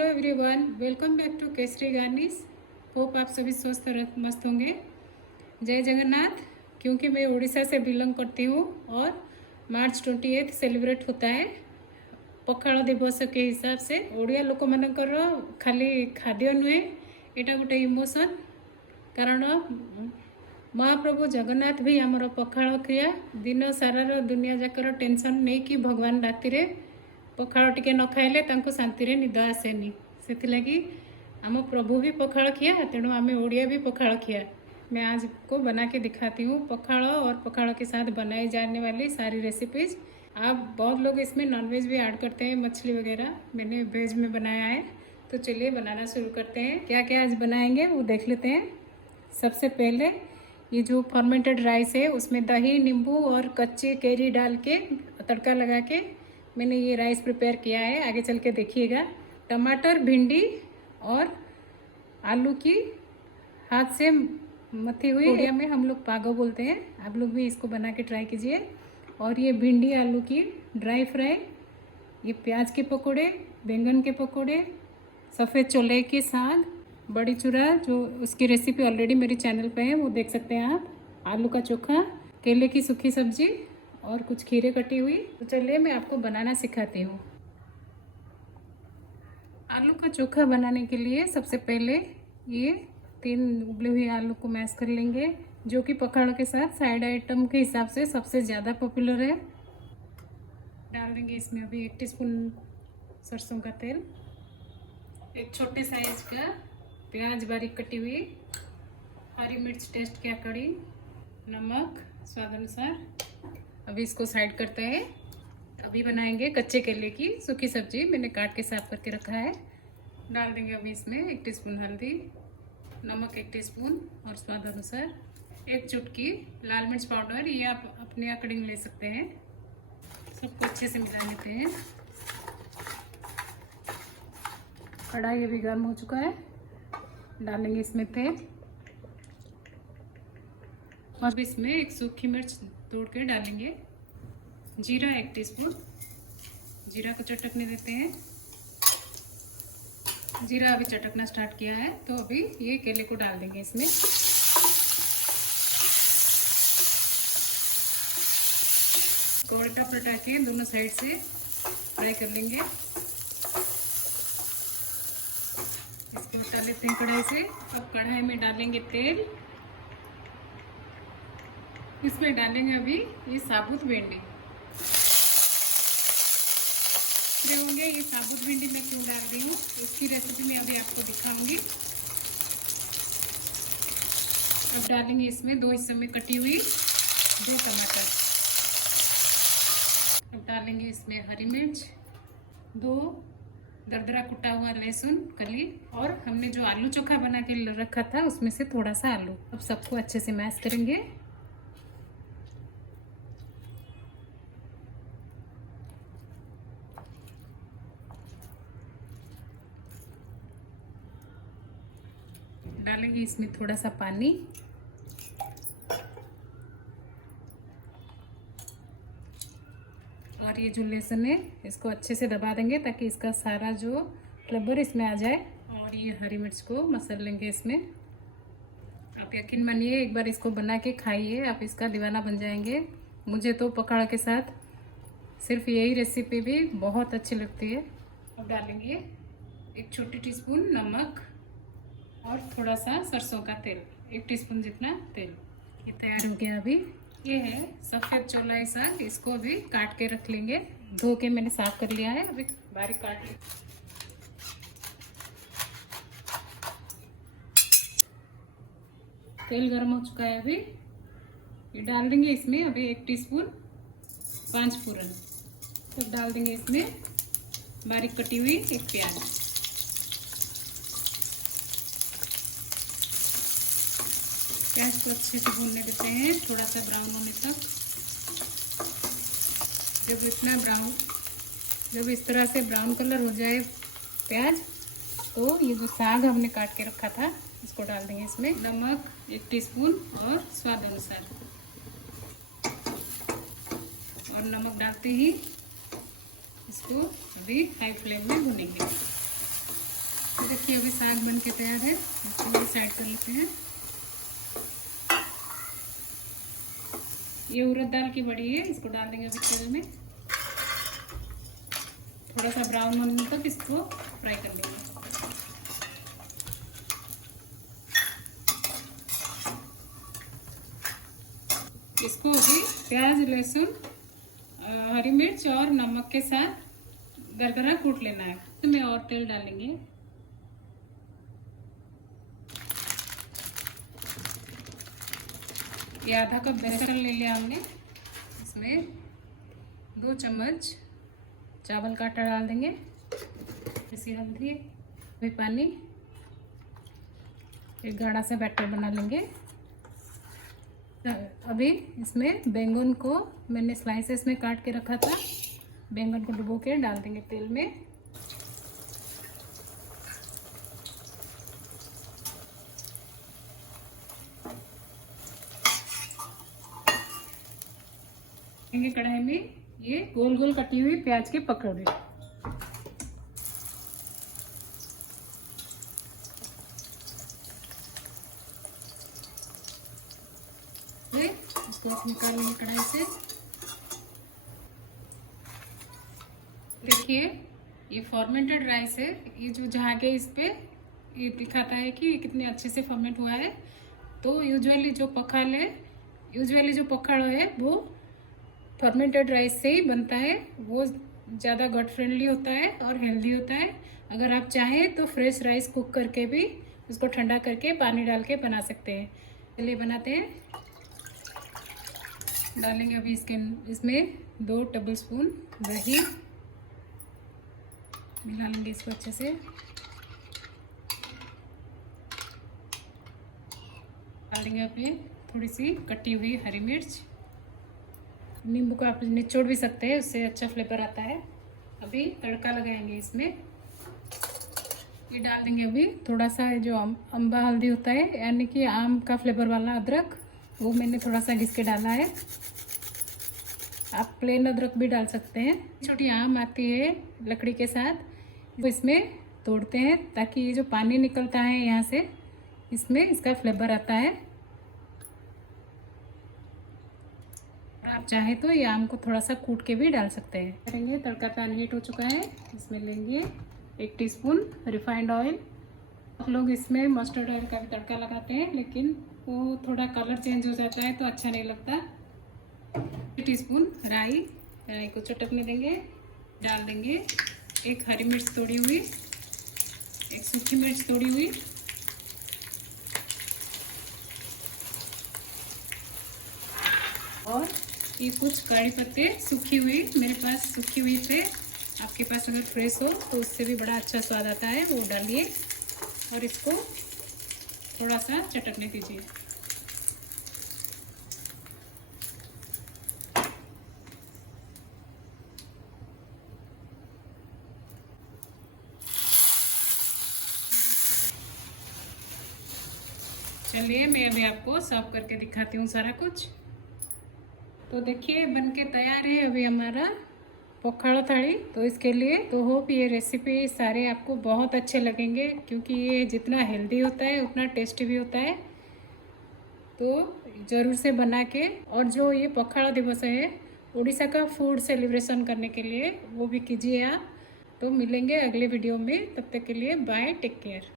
Hello everyone, welcome back to Kesari garnish. Hope आप सभी स्वस्थ और मस्त होंगे। जय जगन्नाथ। क्योंकि मैं उड़ीसा से बिलोंग करती हूँ और मार्च 28 सेलिब्रेट होता है पखाल दिवस के हिसाब से। ओडिया लोक मानकर खाली खाद्य नुहे, यहाँ गोटे इमोशन। कारण महाप्रभु जगन्नाथ भी आमर पखाल खिया दिन सारार दुनिया जाकर टेंशन नहीं कि भगवान राति पखाल टिके न खाइले तांको शांति रे निद आसेनी। से लगी आम प्रभु भी पखाल खिया, तेणु आम ओडिया भी पखाल खिया। मैं आज को बना के दिखाती हूँ पखाल और पखाल के साथ बनाई जाने वाली सारी रेसिपीज। आप बहुत लोग इसमें नॉनवेज भी ऐड करते हैं, मछली वगैरह। मैंने वेज में बनाया है, तो चलिए बनाना शुरू करते हैं। क्या क्या आज बनाएंगे वो देख लेते हैं। सबसे पहले ये जो फर्मेंटेड राइस है उसमें दही, नींबू और कच्ची कैरी डाल के तड़का लगा के मैंने ये राइस प्रिपेयर किया है। आगे चल के देखिएगा। टमाटर, भिंडी और आलू की हाथ से मथी हुई, उड़िया में हम लोग पागो बोलते हैं, आप लोग भी इसको बना के ट्राई कीजिए। और ये भिंडी आलू की ड्राई फ्राई, ये प्याज के पकोड़े, बैंगन के पकोड़े, सफ़ेद छोले के साग, बड़ी चूरा जो उसकी रेसिपी ऑलरेडी मेरे चैनल पे है, वो देख सकते हैं आप। आलू का चोखा, केले की सूखी सब्जी और कुछ खीरे कटी हुई। तो चलिए मैं आपको बनाना सिखाती हूँ। आलू का चोखा बनाने के लिए सबसे पहले ये 3 उबले हुए आलू को मैश कर लेंगे, जो कि पखाल के साथ साइड आइटम के हिसाब से सबसे ज़्यादा पॉपुलर है। डाल देंगे इसमें अभी 1 टीस्पून सरसों का तेल, एक छोटे साइज का प्याज बारीक कटी हुई, हरी मिर्च टेस्ट के अकॉर्डिंग, नमक स्वाद अनुसार। अभी इसको साइड करते हैं। अभी बनाएंगे कच्चे केले की सूखी सब्जी, मैंने काट के साफ करके रखा है। डाल देंगे अभी इसमें 1 टीस्पून हल्दी, नमक 1 टीस्पून और स्वाद अनुसार 1 चुटकी लाल मिर्च पाउडर, ये आप अपने अकॉर्डिंग ले सकते हैं। सबको अच्छे से मिला लेते हैं। कढ़ाई अभी गर्म हो चुका है, डालेंगे इसमें तेल। अब इसमें 1 सूखी मिर्च तोड़ के डालेंगे। जीरा 1 टीस्पून, जीरा को चटकने देते हैं। जीरा अभी चटकना स्टार्ट किया है, तो अभी ये केले को डाल देंगे इसमें। इसको उल्टा पलटा के दोनों साइड से फ्राई कर लेंगे। इसको उल्टा लेते हैं कढ़ाई से। अब कढ़ाई में डालेंगे तेल, इसमें डालेंगे अभी ये साबुत भिंडी। होंगे ये साबुत भिंडी मैं क्यों डाल रही हूँ, इसकी रेसिपी मैं अभी आपको दिखाऊंगी। अब डालेंगे इसमें 2 हिस्सों में कटी हुई 2 टमाटर। अब डालेंगे इसमें हरी मिर्च, 2 दरदरा कुटा हुआ लहसुन कली, और हमने जो आलू चोखा बना के रखा था उसमें से थोड़ा सा आलू। अब सबको अच्छे से मैश करेंगे। डालेंगे इसमें थोड़ा सा पानी, और ये जो लहसुन है इसको अच्छे से दबा देंगे ताकि इसका सारा जो फ्लेवर इसमें आ जाए। और ये हरी मिर्च को मसल लेंगे इसमें। आप यकीन मानिए, एक बार इसको बना के खाइए, आप इसका दीवाना बन जाएंगे। मुझे तो पकौड़ा के साथ सिर्फ यही रेसिपी भी बहुत अच्छी लगती है। अब डालेंगे 1 छोटी टीस्पून नमक और थोड़ा सा सरसों का तेल, 1 टीस्पून जितना तेल। ये तैयार हो गया। अभी ये है सफ़ेद चौलाई साग, इसको अभी काट के रख लेंगे। धो के मैंने साफ कर लिया है, अभी बारीक काट लिया। तेल गर्म हो चुका है। अभी ये डाल देंगे इसमें अभी 1 टीस्पून 5 फोरन। तो डाल देंगे इसमें बारीक कटी हुई 1 प्याज। प्याज को अच्छे से भूनने देते हैं, थोड़ा सा ब्राउन होने तक। जब इस तरह से ब्राउन कलर हो जाए प्याज, तो ये जो साग हमने काट के रखा था इसको डाल देंगे इसमें। नमक 1 टीस्पून और स्वाद अनुसार। और नमक डालते ही इसको अभी हाई फ्लेम में भूनेंगे। देखिए अभी साग बन के तैयार है, इसको भी साइड कर लेते हैं। ये उड़द दाल की बड़ी है, इसको डाल देंगे अभी तेल में। थोड़ा सा ब्राउन होने तक इसको फ्राई कर लेंगे। इसको अभी प्याज, लहसुन, हरी मिर्च और नमक के साथ दरदरा कूट लेना है। तो में और तेल डालेंगे। ये आधा कप बेसन ले लिया हमने, इसमें 2 चम्मच चावल का आटा डाल देंगे, इसी हल्दी, भी पानी, एक गाढ़ा सा बैटर बना लेंगे। अभी इसमें बैंगन को मैंने स्लाइसेस में काट के रखा था, बैंगन को डुबो के डाल देंगे तेल में। कढ़ाई में ये गोल गोल कटी हुई प्याज के पकौड़े, इसको निकाल लेंगे कढ़ाई से। देखिए ये फॉर्मेंटेड राइस है, ये जो झागे इस पे ये दिखाता है कि कितने अच्छे से फर्मेंट हुआ है। तो यूजुअली जो पखाल है वो फर्मेंटेड राइस से ही बनता है, वो ज़्यादा गट फ्रेंडली होता है और हेल्दी होता है। अगर आप चाहें तो फ्रेश राइस कुक करके भी उसको ठंडा करके पानी डाल के बना सकते हैं। चलिए बनाते हैं। डालेंगे अभी इसमें 2 टेबल स्पून दही, मिला लेंगे इसको अच्छे से। डालेंगे अभी थोड़ी सी कटी हुई हरी मिर्च, नींबू का आप निचोड़ भी सकते हैं, उससे अच्छा फ्लेवर आता है। अभी तड़का लगाएंगे इसमें। ये डाल देंगे अभी थोड़ा सा जो अम्बा हल्दी होता है, यानी कि आम का फ्लेवर वाला अदरक, वो मैंने थोड़ा सा घिस के डाला है। आप प्लेन अदरक भी डाल सकते हैं। छोटी आम आती है लकड़ी के साथ, वो इसमें तोड़ते हैं ताकि ये जो पानी निकलता है यहाँ से, इसमें इसका फ्लेवर आता है। आप चाहे तो ये आम को थोड़ा सा कूट के भी डाल सकते हैं। करेंगे, तड़का पैन हीट हो चुका है, इसमें लेंगे 1 टीस्पून रिफाइंड ऑयल। आप लोग इसमें मस्टर्ड ऑयल का भी तड़का लगाते हैं, लेकिन वो थोड़ा कलर चेंज हो जाता है तो अच्छा नहीं लगता। 1 टीस्पून राई को चटकने देंगे। डाल देंगे 1 हरी मिर्च तोड़ी हुई, 1 सूखी मिर्च तोड़ी हुई, और ये कुछ कड़ी पत्ते सूखी हुई, मेरे पास सूखी हुई थे, आपके पास अगर फ्रेश हो तो उससे भी बड़ा अच्छा स्वाद आता है, वो डालिए और इसको थोड़ा सा चटकने दीजिए। चलिए मैं अभी आपको सर्व करके दिखाती हूँ सारा कुछ। तो देखिए बन के तैयार है अभी हमारा पखाड़ा थाली। तो इसके लिए तो होप ये रेसिपी सारे आपको बहुत अच्छे लगेंगे, क्योंकि ये जितना हेल्दी होता है उतना टेस्टी भी होता है। तो ज़रूर से बना के, और जो ये पखाड़ा दिवस है उड़ीसा का फूड सेलिब्रेशन करने के लिए, वो भी कीजिए आप। तो मिलेंगे अगले वीडियो में, तब तक के लिए बाय, टेक केयर।